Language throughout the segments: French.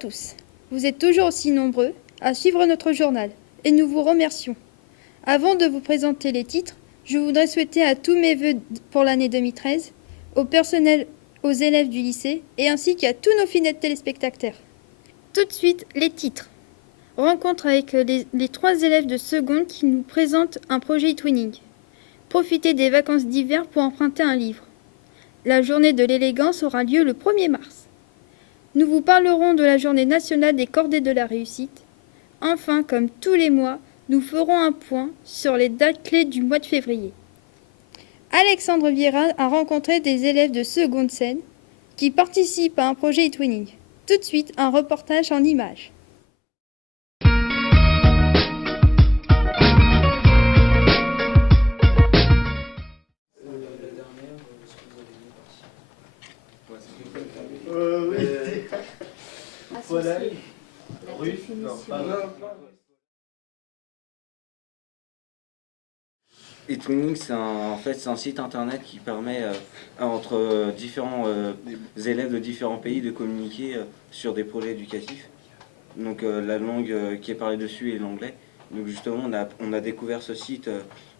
tous. Vous êtes toujours aussi nombreux à suivre notre journal et nous vous remercions. Avant de vous présenter les titres, je voudrais souhaiter à tous mes vœux pour l'année 2013, au personnel, aux élèves du lycée et ainsi qu'à tous nos fidèles téléspectateurs. Tout de suite, les titres. Rencontre avec les 3 élèves de seconde qui nous présentent un projet e-twinning. Profitez des vacances d'hiver pour emprunter un livre. La journée de l'élégance aura lieu le 1er mars. Nous vous parlerons de la journée nationale des cordées de la réussite. Enfin, comme tous les mois, nous ferons un point sur les dates clés du mois de février. Alexandre Vieira a rencontré des élèves de seconde scène qui participent à un projet e-twinning. Tout de suite, un reportage en images. Voilà. Rue. Non, pas e-twinning, c'est un site internet qui permet entre différents élèves de différents pays de communiquer sur des projets éducatifs. Donc la langue qui est parlée dessus est l'anglais. Donc justement, on a découvert ce site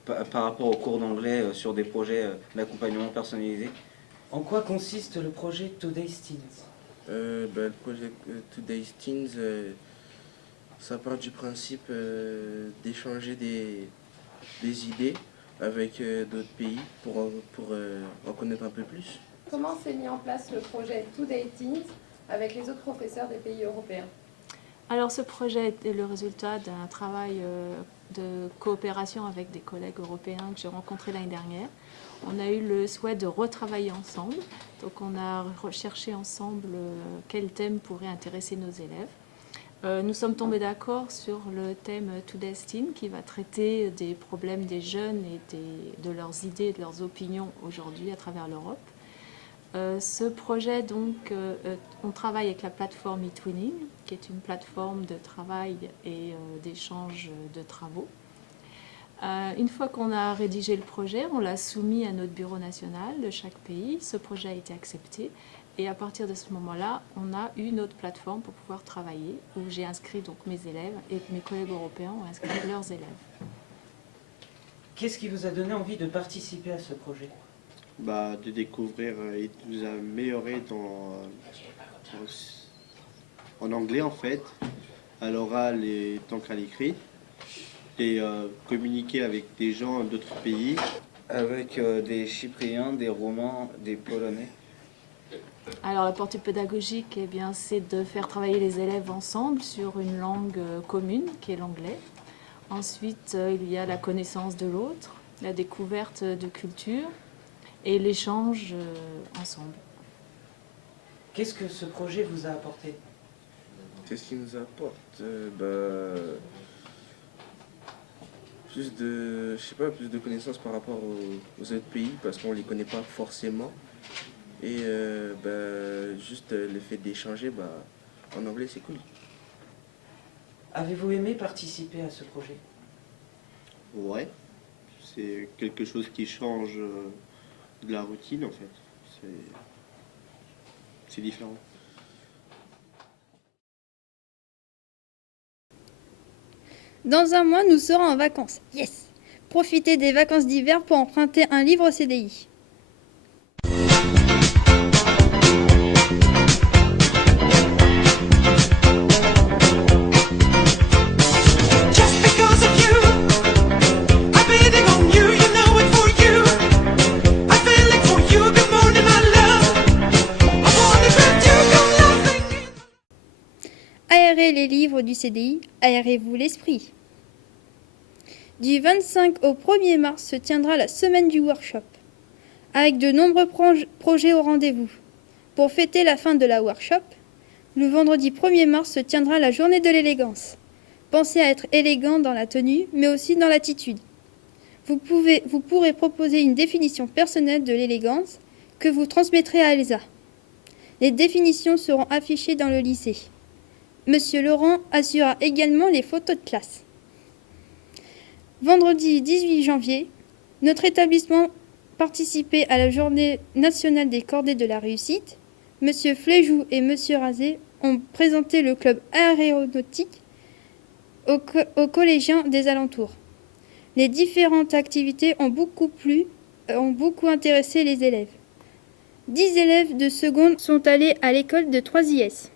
par rapport aux cours d'anglais sur des projets d'accompagnement personnalisé. En quoi consiste le projet Today's Teens? Le projet Today's Teens, ça part du principe d'échanger des idées avec d'autres pays pour en connaître un peu plus. Comment s'est mis en place le projet Today's Teens avec les autres professeurs des pays européens? Alors ce projet est le résultat d'un travail de coopération avec des collègues européens que j'ai rencontrés l'année dernière. On a eu le souhait de retravailler ensemble, donc on a recherché ensemble quel thème pourrait intéresser nos élèves. Nous sommes tombés d'accord sur le thème Today's Teens qui va traiter des problèmes des jeunes et de leurs idées et de leurs opinions aujourd'hui à travers l'Europe. Ce projet, donc, on travaille avec la plateforme e-twinning, qui est une plateforme de travail et d'échange de travaux. Une fois qu'on a rédigé le projet, on l'a soumis à notre bureau national de chaque pays. Ce projet a été accepté et à partir de ce moment-là, on a eu notre plateforme pour pouvoir travailler où j'ai inscrit donc mes élèves et mes collègues européens ont inscrit leurs élèves. Qu'est-ce qui vous a donné envie de participer à ce projet? De découvrir et de nous améliorer en anglais en fait, à l'oral et tant qu'à l'écrit, et communiquer avec des gens d'autres pays. Avec des Chypriens, des Roumains, des Polonais. Alors la portée pédagogique, eh bien, c'est de faire travailler les élèves ensemble sur une langue commune qui est l'anglais. Ensuite, il y a la connaissance de l'autre, la découverte de culture et l'échange ensemble. Qu'est-ce que ce projet vous a apporté? Qu'est-ce qu'il nous apporte? Plus de connaissances par rapport aux autres pays parce qu'on ne les connaît pas forcément. Et juste le fait d'échanger en anglais, c'est cool. Avez-vous aimé participer à ce projet? Ouais, c'est quelque chose qui change de la routine en fait. C'est différent. Dans un mois, nous serons en vacances. Yes! Profitez des vacances d'hiver pour emprunter un livre au CDI. Aérez les livres du CDI, aérez-vous l'esprit. Du 25 au 1er mars se tiendra la semaine du workshop, avec de nombreux projets au rendez-vous. Pour fêter la fin de la workshop, le vendredi 1er mars se tiendra la journée de l'élégance. Pensez à être élégant dans la tenue, mais aussi dans l'attitude. Vous pourrez proposer une définition personnelle de l'élégance que vous transmettrez à Elsa. Les définitions seront affichées dans le lycée. Monsieur Laurent assurera également les photos de classe. Vendredi 18 janvier, notre établissement participait à la journée nationale des cordées de la réussite. Monsieur Fléjou et Monsieur Razé ont présenté le club aéronautique aux collégiens des alentours. Les différentes activités ont beaucoup intéressé les élèves. 10 élèves de seconde sont allés à l'école de 3IS.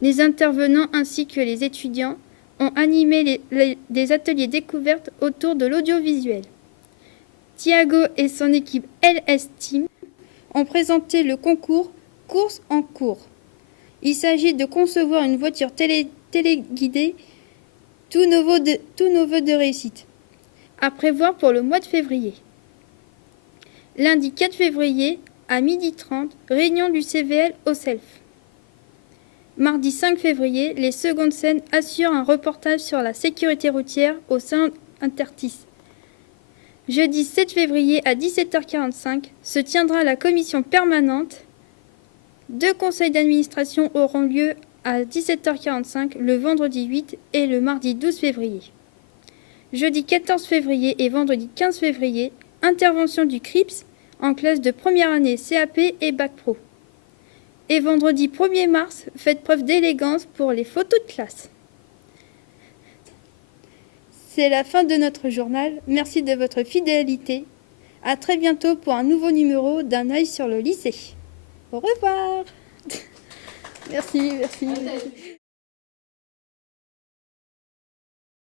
Les intervenants ainsi que les étudiants ont animé des ateliers découvertes autour de l'audiovisuel. Thiago et son équipe LS Team ont présenté le concours Course en cours. Il s'agit de concevoir une voiture téléguidée, tout nouveau de réussite, à prévoir pour le mois de février. Lundi 4 février, à 12h30, réunion du CVL au Self. Mardi 5 février, les secondes scènes assurent un reportage sur la sécurité routière au sein Intertis. Jeudi 7 février à 17h45 se tiendra la commission permanente. 2 conseils d'administration auront lieu à 17h45 le vendredi 8 et le mardi 12 février. Jeudi 14 février et vendredi 15 février, intervention du CRIPS en classe de première année CAP et Bac Pro. Et vendredi 1er mars, faites preuve d'élégance pour les photos de classe. C'est la fin de notre journal. Merci de votre fidélité. À très bientôt pour un nouveau numéro d'Un œil sur le lycée. Au revoir. Merci.